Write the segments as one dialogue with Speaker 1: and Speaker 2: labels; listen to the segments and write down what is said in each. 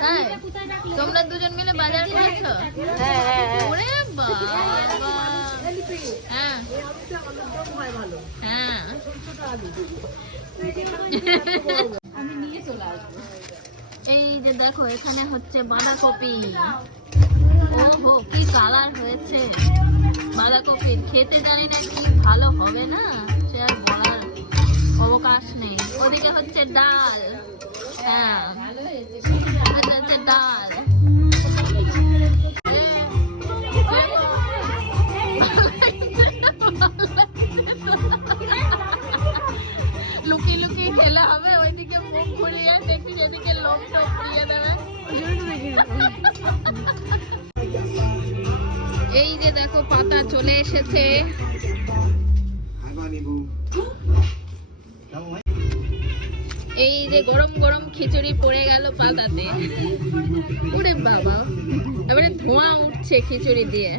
Speaker 1: তাই? তোমরা দুজন মিলে বাজার করেছ?
Speaker 2: হ্যাঁ হ্যাঁ হ্যাঁ।
Speaker 1: ওরে হ্যাঁ। হ্যাঁ এই যে দেখো এখানে হচ্ছে বাঁধাকপি। ওহো কি কালার হয়েছে। বাঁধাকপির খেতে জানি না কি ভালো হবে না সে আর বলার অবকাশ নেই। ওদিকে হচ্ছে ডাল। হ্যাঁ। হচ্ছে ডাল লুকিয়ে লুকিয়ে খেলে হবে, ওইদিকে মুখ ঘুরিয়ে দেখি যেদিকে লোক দিয়ে দেবে। এই যে দেখো পাতা চলে এসেছে। যে গরম গরম খিচুড়ি পড়ে গেল পাতাতে। ওরে বাবা। এবারে ধোঁয়া উঠছে খিচুড়ি দিয়ে।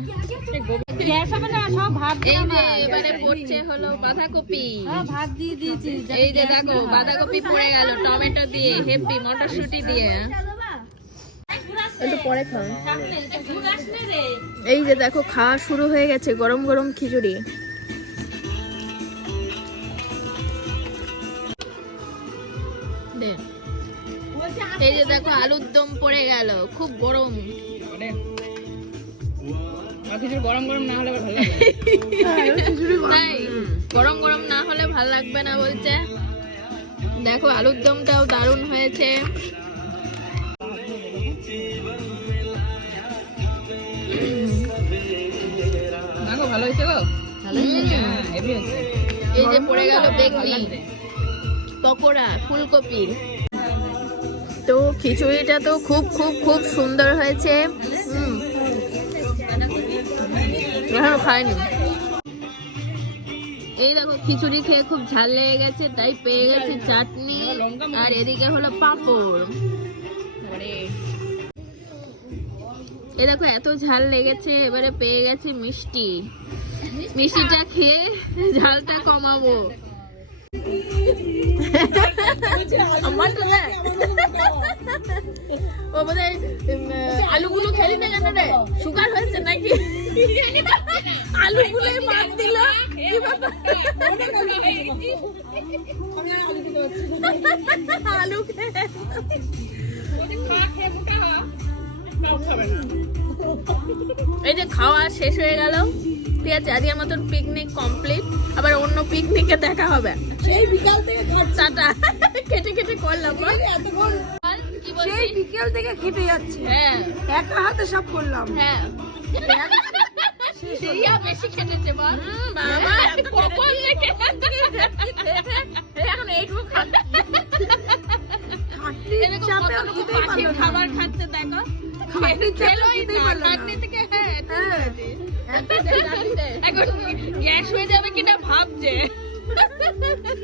Speaker 2: গ্যাস হবে না সব ভাত
Speaker 1: এই যে এবারে পড়ছে হলো বাঁধাকপি।
Speaker 2: হ্যাঁ, ভাত দিয়ে দিয়েছি যাতে
Speaker 1: এই যে দেখো বাঁধাকপি পড়ে গেল টমেটো দিয়ে হেপি মটরশুঁটি দিয়ে। একটু পরে খাও। এই যে দেখো খাওয়া শুরু হয়ে গেছে গরম গরম খিচুড়ি। এই যে দেখো আলুর দম পড়ে গেল খুব গরম।
Speaker 2: গরম গরম না হলে ভালো লাগে
Speaker 1: গরম গরম না হলে ভালো লাগবে না বলছে। দেখো আলুর দমটাও দারুণ হয়েছে।
Speaker 2: ভালো হয়েছে গো? হ্যাঁ
Speaker 1: এই যে পড়ে গেল বেগনি পকোড়া ফুলকপির তো খিচুড়িটা তো খুব খুব খুব সুন্দর হয়েছে। এখনও এই দেখো, খিচুড়ি খেয়ে খুব ঝাল লেগে গেছে, তাই পেয়ে গেছে চাটনি। আর এদিকে হলো পাঁপড়। এ দেখো, এত ঝাল লেগেছে, এবারে পেয়ে গেছে মিষ্টি। মিষ্টিটা খেয়ে ঝালটা কমাবো। আমার তো আলুগুলো খেলি না কেন রে? সুগার হয়েছে নাকি? আলুগুলোই বাদ দিল। আলু এই যে খাওয়া শেষ হয়ে গেল। ঠিক আছে আজকের মতন পিকনিক কমপ্লিট আবার অন্য পিকনিকে দেখা হবে।
Speaker 2: সেই বিকাল থেকে
Speaker 1: টাটা। কেটে কেটে করলাম
Speaker 2: সেই বিকেল থেকে খেতে যাচ্ছে।
Speaker 1: হ্যাঁ।
Speaker 2: একা হাতে সব করলাম।
Speaker 1: হ্যাঁ। বেশি খেটেছে বল? বাবা কখন এখন এইটুকু। খাবার খাচ্ছে দেখো? হ্যাঁ
Speaker 2: হ্যাঁ।
Speaker 1: এখন গ্যাস হয়ে যাবে কিনা ভাবছে।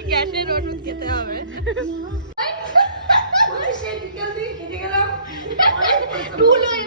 Speaker 1: গ্যাসের ওষুধ খেতে হবে। Schule